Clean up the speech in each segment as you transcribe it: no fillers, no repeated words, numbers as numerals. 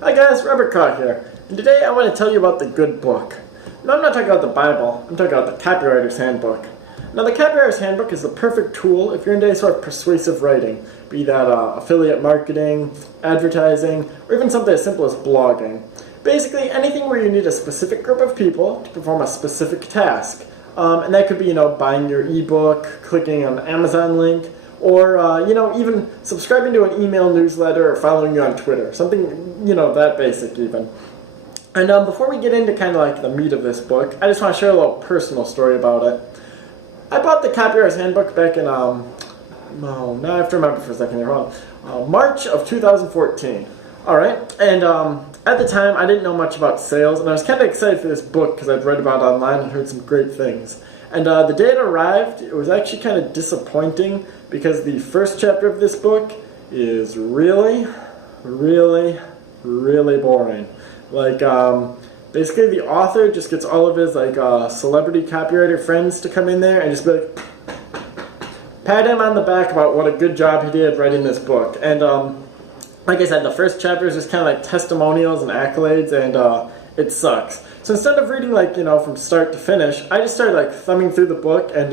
Hi guys, Robert Carr here, and today I want to tell you about the good book. No, I'm not talking about the Bible, I'm talking about the Copywriter's Handbook. Now the Copywriter's Handbook is the perfect tool if you're into any sort of persuasive writing, be that affiliate marketing, advertising, or even something as simple as blogging. Basically anything where you need a specific group of people to perform a specific task. And that could be, buying your ebook, clicking on the Amazon link, or, even subscribing to an email newsletter or following you on Twitter. Something, that basic even. And before we get into kind of like the meat of this book, I just want to share a little personal story about it. I bought the Copywriter's Handbook back in, now I have to remember for a second here, March of 2014. Alright, and at the time I didn't know much about sales, and I was kind of excited for this book because I'd read about it online and heard some great things. And the day it arrived, it was actually kind of disappointing because the first chapter of this book is really, really, really boring. Like, basically the author just gets all of his, celebrity copywriter friends to come in there and just be like, pat him on the back about what a good job he did writing this book. And, like I said, the first chapter is just kind of like testimonials and accolades, and it sucks. So instead of reading from start to finish, I just started thumbing through the book, and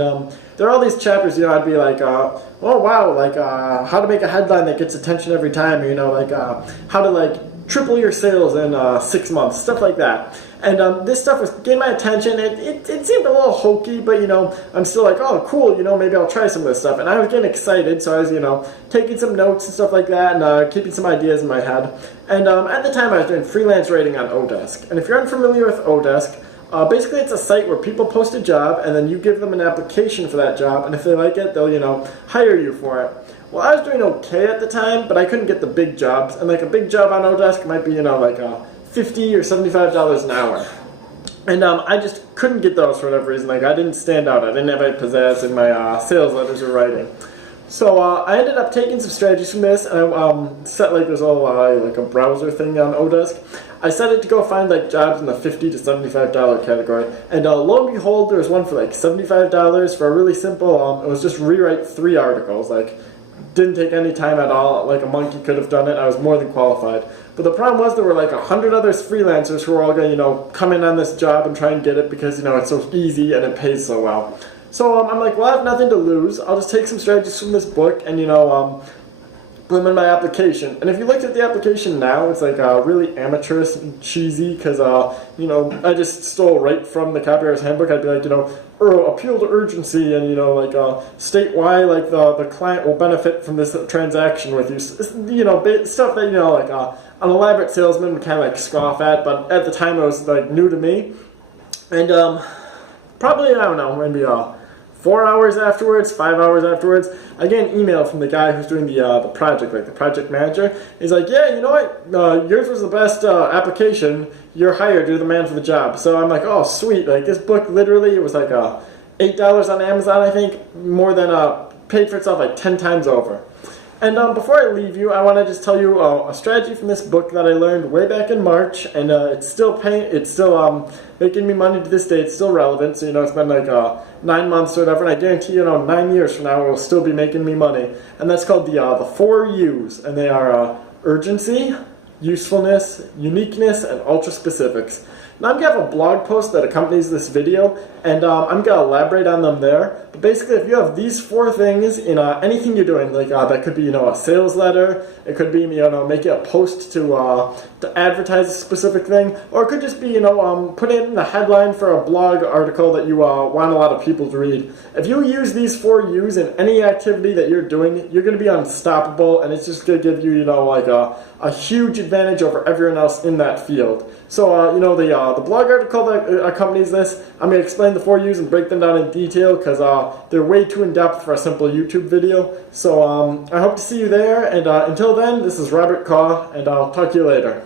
there are all these chapters, I'd be like, oh wow, how to make a headline that gets attention every time, how to triple your sales in 6 months, stuff like that. And this stuff was getting my attention. It seemed a little hokey, but I'm still like, oh cool, maybe I'll try some of this stuff. And I was getting excited, so I was taking some notes and stuff like that, and keeping some ideas in my head. And at the time I was doing freelance writing on Odesk. And if you're unfamiliar with Odesk, basically it's a site where people post a job and then you give them an application for that job, and if they like it, they'll hire you for it. Well, I was doing okay at the time, but I couldn't get the big jobs, and a big job on Odesk might be $50 or $75 an hour. And I just couldn't get those for whatever reason. I didn't stand out. I didn't have any pizzazz in my sales letters or writing. So I ended up taking some strategies from this, and I set this all a browser thing on Odesk. I set it to go find jobs in the $50 to $75 category, and lo and behold, there was one for $75 for a really simple. It was just rewrite 3 articles. Didn't take any time at all. A monkey could have done it. I was more than qualified. But the problem was there were 100 other freelancers who were all going to come in on this job and try and get it because it's so easy and it pays so well. So I'm like, well, I have nothing to lose. I'll just take some strategies from this book and put them in my application. And if you looked at the application now, it's really amateurish and cheesy because I just stole right from the Copywriter's Handbook. I'd be like, appeal to urgency and state why the client will benefit from this transaction with you. Stuff that an elaborate salesman would kind of scoff at, but at the time it was new to me. And probably, I don't know, maybe 4 hours afterwards, 5 hours afterwards, I get an email from the guy who's doing the project, the project manager. He's like, yeah, you know what, yours was the best application, you're hired, you're the man for the job. So I'm like, oh sweet, this book literally, it was $8 on Amazon, I think, more than paid for itself 10 times over. And before I leave you, I want to just tell you a strategy from this book that I learned way back in March, and it's still making me money to this day. It's still relevant, so it's been 9 months or whatever, and I guarantee 9 years from now it will still be making me money. And that's called the 4 U's, and they are urgency, usefulness, uniqueness, and ultra specifics. Now I'm going to have a blog post that accompanies this video, and I'm going to elaborate on them there. But basically, if you have these 4 things in anything you're doing, that could be a sales letter, it could be making a post to advertise a specific thing, or it could just be putting it in the headline for a blog article that you want a lot of people to read. If you use these 4 U's in any activity that you're doing, you're going to be unstoppable, and it's just going to give you a huge advantage over everyone else in that field. So the blog article that accompanies this, I'm going to explain the 4 U's and break them down in detail because they're way too in-depth for a simple YouTube video. So I hope to see you there, and until then, this is Robert Caw, and I'll talk to you later.